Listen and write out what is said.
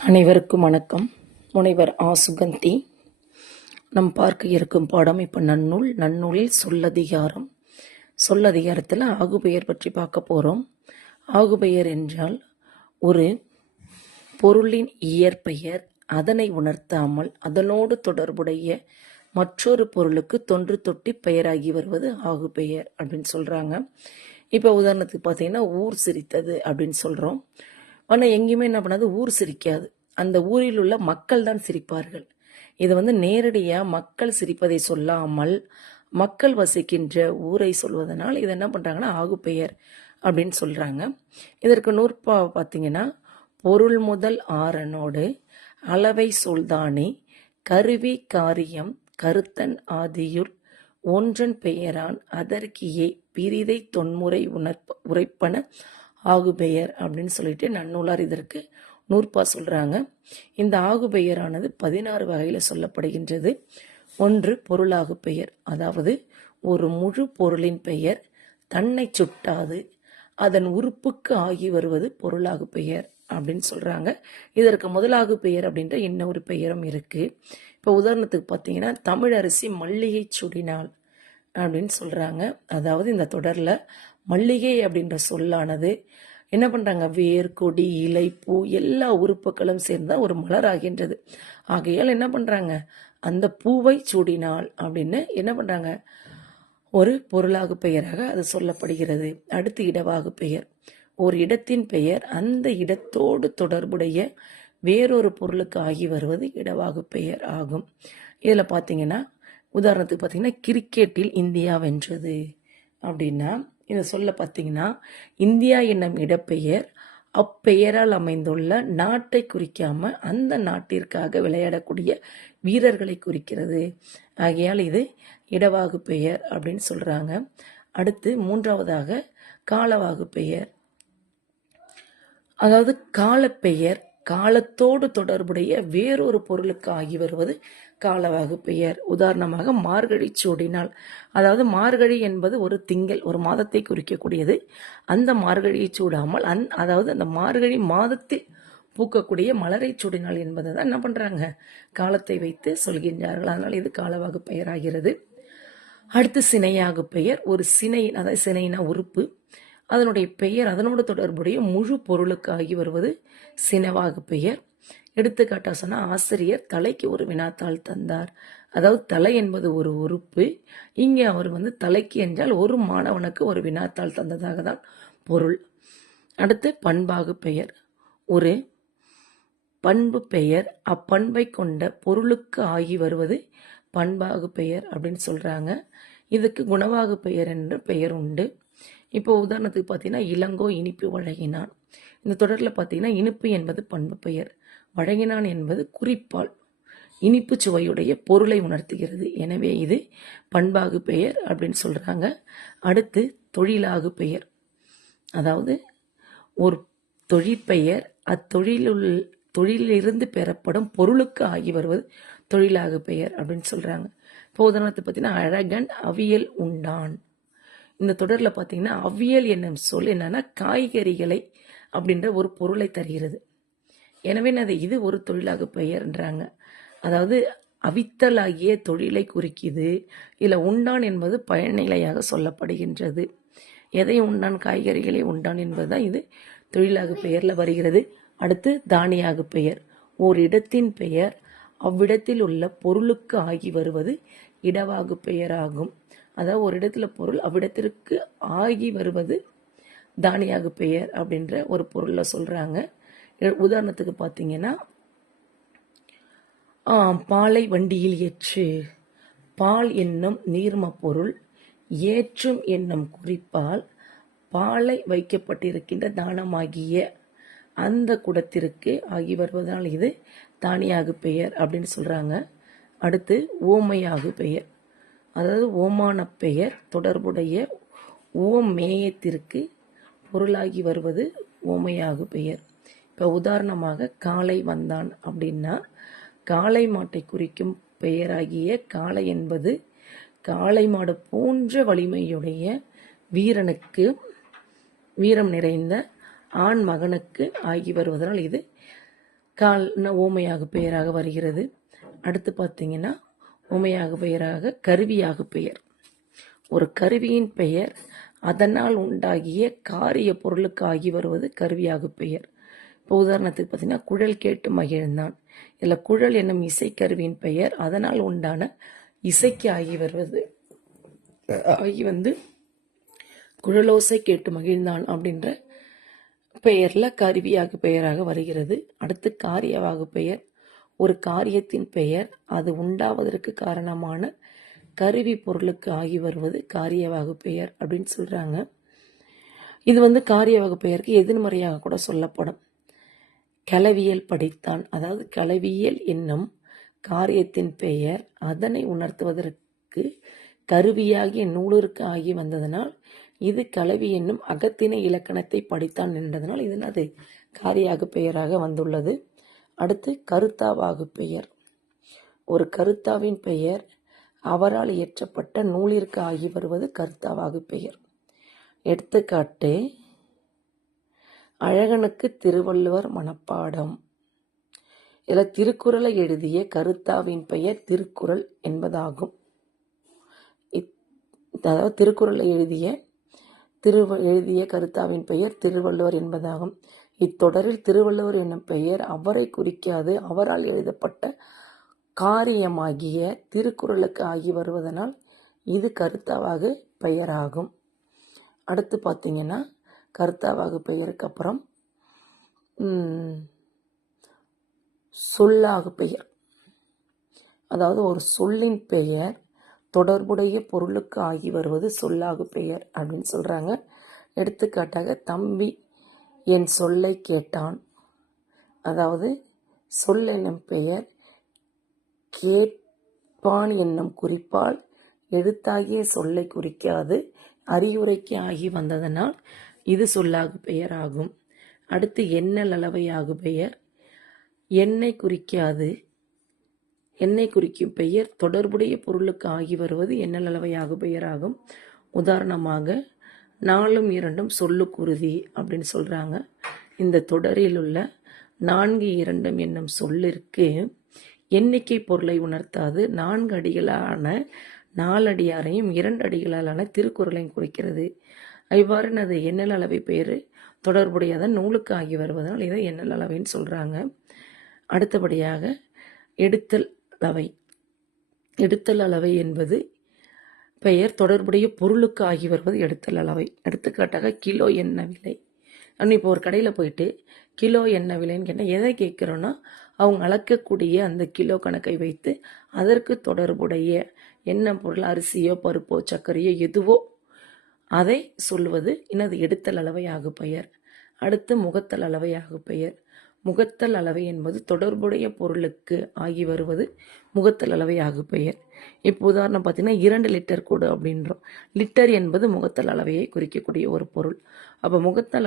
அனைவருக்கும் வணக்கம். முனைவர் சுகந்தி. நம் பார்க்க இருக்கும் பாடம் இப்போ நன்னூலில் சொல்லதிகாரத்தில் ஆகுபெயர் பற்றி பார்க்க போகிறோம். ஆகுபெயர் என்றால் ஒரு பொருளின் இயற்பெயர் அதனை உணர்த்தாமல் அதனோடு தொடர்புடைய மற்றொரு பொருளுக்கு தொன்று தொட்டி பெயராகி வருவது ஆகுபெயர் அப்படின்னு சொல்கிறாங்க. இப்போ உதாரணத்துக்கு பார்த்தீங்கன்னா ஊர் சிரித்தது அப்படின்னு சொல்கிறோம். ஆனால் எங்கேயுமே என்ன பண்ணாது, ஊர் சிரிக்காது, அந்த ஊரில் உள்ள மக்கள் தான் சிரிப்பார்கள். இது நேரடியாக மக்கள் சிரிப்பதை சொல்லாமல் மக்கள் வசிக்கின்ற ஊரை சொல்வதனால் இது என்ன பண்ணுறாங்கன்னா ஆகுபெயர் அப்படின்னு சொல்கிறாங்க. இதற்கு நூற்பா பார்த்தீங்கன்னா பொருள் முதல் ஆறனோடு அளவை சொல்தானே கருவி காரியம் கருத்தன் ஆதியுள் ஒன்றன் பெயரான் அதற்கியே பிரிதை தொன்முறை உரைப்பன ஆகுபெயர் அப்படின்னு சொல்லிட்டு நன்னூலார் இதற்கு நூற்பா சொல்றாங்க. இந்த ஆகுபெயரானது 16 வகையில் சொல்லப்படுகின்றது. ஒன்று பொருளாகு பெயர், அதாவது ஒரு முழு பொருளின் பெயர் தன்னை சுட்டாது அதன் உறுப்புக்கு ஆகி வருவது பொருளாகு பெயர் அப்படின்னு சொல்றாங்க. இதற்கு முதலாகு பெயர் அப்படின்ற இன்னொரு பெயரும் இருக்கு. இப்போ உதாரணத்துக்கு பார்த்தீங்கன்னா தமிழரசி மல்லிகை சுடினாள் அப்படின்னு சொல்றாங்க. அதாவது இந்த தொடர்ல மல்லிகை அப்படின்ற சொல்லானது என்ன பண்றாங்க, வேர் கொடி இலை பூ எல்லா உறுப்புகளும் சேர்ந்தா ஒரு மலர் ஆகின்றது. ஆகையால் என்ன பண்றாங்க, அந்த பூவை சூடினாள் அப்படின்னு என்ன பண்றாங்க, ஒரு பொருளாகு பெயராக அது சொல்லப்படுகிறது. அடுத்து இடவாகு பெயர், ஒரு இடத்தின் பெயர் அந்த இடத்தோடு தொடர்புடைய வேறொரு பொருளுக்கு ஆகி வருவது இடவாகு பெயர் ஆகும். இதுல பாத்தீங்கன்னா உதாரணத்துக்கு பார்த்தீங்கன்னா கிரிக்கெட்டில் இந்தியா வென்றது அப்படின்னா இதை சொல்ல பார்த்தீங்கன்னா இந்தியா என்னும் இடப்பெயர் அப்பெயரால் அமைந்துள்ள நாட்டை குறிக்காம அந்த நாட்டிற்காக விளையாடக்கூடிய வீரர்களை குறிக்கிறது. ஆகையால் இது இடவாகு பெயர் அப்படின்னு சொல்றாங்க. அடுத்து மூன்றாவதாக காலவாகு பெயர், அதாவது காலப்பெயர் காலத்தோடு தொடர்புடைய வேறொரு பொருளுக்கு ஆகி வருவது காலவாகு பெயர். உதாரணமாக மார்கழி சூடினால், அதாவது மார்கழி என்பது ஒரு திங்கள், ஒரு மாதத்தை குறிக்கக்கூடியது. அந்த மார்கழியை சூடாமல் அதாவது அந்த மார்கழி மாதத்தில் பூக்கக்கூடிய மலரை சூடினால் என்பதை தான் என்ன பண்றாங்க, காலத்தை வைத்து சொல்கின்றார்கள். அதனால் இது காலவாகு பெயர் ஆகிறது. அடுத்து சினையாகு பெயர், ஒரு சினை, அதாவது சினைனா உறுப்பு, அதனுடைய பெயர் அதனோடு தொடர்புடைய முழு பொருளுக்கு ஆகி வருவது சினவாகு பெயர். எடுத்துக்காட்டா சொன்னா ஆசிரியர் தலைக்கு ஒரு வினாத்தாள் தந்தார், அதாவது தலை என்பது ஒரு உறுப்பு, இங்கே அவர் தலைக்கு என்றால் ஒரு மாணவனுக்கு ஒரு வினாத்தாள் தந்ததாக தான் பொருள். அடுத்து பண்பாகு பெயர், ஒரு பண்பு பெயர் அப்பண்பை கொண்ட பொருளுக்கு ஆகி வருவது பண்பாகு பெயர் அப்படின்னு சொல்றாங்க. இதுக்கு குணவாகு பெயர் என்று பெயர் உண்டு. இப்போ உதாரணத்துக்கு பார்த்தீங்கன்னா இளங்கோ இனிப்பு வழங்கினான். இந்த தொடரில் பார்த்தீங்கன்னா இனிப்பு என்பது பண்பு பெயர், வழங்கினான் என்பது குறிப்பால் இனிப்பு சுவையுடைய பொருளை உணர்த்துகிறது. எனவே இது பண்பாகு பெயர் அப்படின்னு சொல்றாங்க. அடுத்து தொழிலாகு பெயர், அதாவது ஒரு தொழிற்பெயர் தொழிலிருந்து பெறப்படும் பொருளுக்கு ஆகி வருவது தொழிலாகு பெயர் அப்படின்னு சொல்றாங்க. இப்போ உதாரணத்துக்கு பார்த்தீங்கன்னா அழகன் அவியல் உண்டான். இந்த தொடரில் பார்த்தீங்கன்னா அவியல் என்னும் சொல் என்னன்னா காய்கறிகளை அப்படின்ற ஒரு பொருளை தருகிறது. எனவே இது ஒரு தொழிலாகு பெயர்ன்றாங்க. அதாவது அவித்தல் ஆகிய தொழிலை குறிக்குது. இல்லை உண்டான் என்பது பயனிலையாக சொல்லப்படுகின்றது. எதை உண்டான், காய்கறிகளை உண்டான் என்பதுதான் இது தொழிலாகு பெயர்ல வருகிறது. அடுத்து தானியாகு பெயர், ஓர் இடத்தின் பெயர் அவ்விடத்தில் உள்ள பொருளுக்கு ஆகி வருவது இடவாகு பெயராகும். அதாவது ஒரு இடத்துல பொருள் அவ்விடத்திற்கு ஆகி வருவது தானியாகு பெயர் அப்படின்ற ஒரு பொருள்ல சொல்றாங்க. உதாரணத்துக்கு பார்த்தீங்கன்னா பாலை வண்டியில் ஏற்று, பால் என்னும் நீர்ம பொருள் ஏற்றும் என்னும் குறிப்பால் பாலை வைக்கப்பட்டிருக்கின்ற தானமாகிய அந்த குடத்திற்கு ஆகி வருவதால் இது தானியாகு பெயர் அப்படின்னு சொல்றாங்க. அடுத்து ஓமையாகு பெயர், அதாவது ஓமான பெயர் தொடர்புடைய ஓமேயத்திற்கு பொருளாகி வருவது ஓமையாகு பெயர். இப்போ உதாரணமாக காளை வந்தான் அப்படின்னா காளை மாட்டை குறிக்கும் பெயராகிய காளை என்பது காளை மாடு போன்ற வலிமையுடைய வீரனுக்கு, வீரம் நிறைந்த ஆண் மகனுக்கு ஆகி வருவதனால் இது கால்னா ஓமையாகு பெயராக வருகிறது. அடுத்து பார்த்தீங்கன்னா ஓமையாகு பெயராக கருவியாகு பெயர். ஒரு கருவியின் பெயர் அதனால் உண்டாகிய காரிய பொருளுக்கு ஆகி வருவது கருவியாகு பெயர். இப்போ உதாரணத்துக்கு பார்த்தீங்கன்னா குழல் கேட்டு மகிழ்ந்தான். இதில் குழல் என்னும் இசைக்கருவியின் பெயர் அதனால் உண்டான இசைக்கு ஆகி வருவது வந்து குழலோசை கேட்டு மகிழ்ந்தான் அப்படின்ற பெயர்ல கருவியாகு பெயராக வருகிறது. அடுத்து காரியவாகு பெயர். ஒரு காரியத்தின் பெயர் அது உண்டாவதற்கு காரணமான கருவி பொருளுக்கு ஆகி வருவது காரியவாகு பெயர் அப்படின்னு சொல்றாங்க. இது வந்து காரியவாகு பெயருக்கு எதிர்மறையாக கூட சொல்லப்படும். களவியல் படித்தான், அதாவது களவியல் என்னும் காரியத்தின் பெயர் அதனை உணர்த்துவதற்கு கருவியாகிய நூலிற்கு ஆகி வந்ததனால் இது களவி என்னும் அகத்திணை இலக்கணத்தை படித்தான் என்றதனால் இது காரியாகு பெயராக வந்துள்ளது. அடுத்து கருத்தாவாகு பெயர். ஒரு கருத்தாவின் பெயர் அவரால் இயற்றப்பட்ட நூலிற்கு ஆகி வருவது கருத்தாவாகு பெயர். எடுத்துக்காட்டு அழகனுக்கு திருவள்ளுவர் மனப்பாடம். இதில் திருக்குறளை எழுதிய கருத்தாவின் பெயர் திருக்குறள் என்பதாகும். அதாவது திருக்குறளை எழுதிய கருத்தாவின் பெயர் திருவள்ளுவர் என்பதாகும். இத்தொடரில் திருவள்ளுவர் என்னும் பெயர் அவரை குறிக்காது அவரால் எழுதப்பட்ட காரியமாகிய திருக்குறளுக்கு ஆகி வருவதனால் இது கருத்தாவாகு பெயராகும். அடுத்து பார்த்தீங்கன்னா கருத்தாவாகு பெயருக்கு அப்புறம் சொல்லாகு பெயர். அதாவது ஒரு சொல்லின் பெயர் தொடர்புடைய பொருளுக்கு ஆகி வருவது சொல்லாகு பெயர் அப்படின்னு சொல்றாங்க. எடுத்துக்காட்டாக தம்பி என் சொல்லை கேட்டான். அதாவது சொல் என்னும் பெயர் கேட்பான் என்னும் குறிப்பால் எழுத்தாகிய சொல்லை குறிக்காது அறிவுரைக்கு ஆகி வந்ததனால் இது சொல்லாகு பெயர் ஆகும். அடுத்து எண்ணல் அளவையாகு பெயர். எண்ணெய் குறிக்காது எண்ணெய் குறிக்கும் பெயர் தொடர்புடைய பொருளுக்கு ஆகி வருவது எண்ணல் அளவையாகு பெயராகும். உதாரணமாக 4ம் 2ம் சொல்லுக்குருதி அப்படின்னு சொல்றாங்க. இந்த தொடரில் உள்ள 4 2 என்னும் சொல்லிற்கு எண்ணிக்கை பொருளை உணர்த்தாது 4 அடிகளான 4 அடியாரையும் 2 அடிகளாலான திருக்குறளையும் குறிக்கிறது. இவ்வாறு அது எண்ணல் அளவை பெயர் தொடர்புடையதான் நூலுக்கு ஆகி வருவதனால் இதை எண்ணல் அளவைன்னு சொல்றாங்க. அடுத்தபடியாக எடுத்தல் அளவை. எடுத்தல் அளவை என்பது பெயர் தொடர்புடைய பொருளுக்கு ஆகி வருவது எடுத்தல் அளவை. எடுத்துக்காட்டாக கிலோ என்ன விலை. இப்போ ஒரு கடையில் போயிட்டு கிலோ என்ன விலைன்னு கேட்டால் எதை கேட்குறோன்னா அவங்க அளக்கக்கூடிய அந்த கிலோ கணக்கை வைத்து அதற்கு தொடர்புடைய என்ன பொருள் அரிசியோ பருப்போ சர்க்கரையோ எதுவோ அதை சொல்வது இன்னது எடுத்தல் அளவையாகு பெயர். அடுத்து முகத்தல் அளவையாகு பெயர். முகத்தல் அளவை என்பது தொடர்புடைய பொருளுக்கு ஆகி வருவது முகத்தல் அளவையாகு பெயர். இப்போ உதாரணம் பார்த்தீங்கன்னா 2 லிட்டர் கூடு அப்படின்றோம். லிட்டர் என்பது முகத்தல் அளவையை குறிக்கக்கூடிய ஒரு பொருள். அப்போ முகத்தல்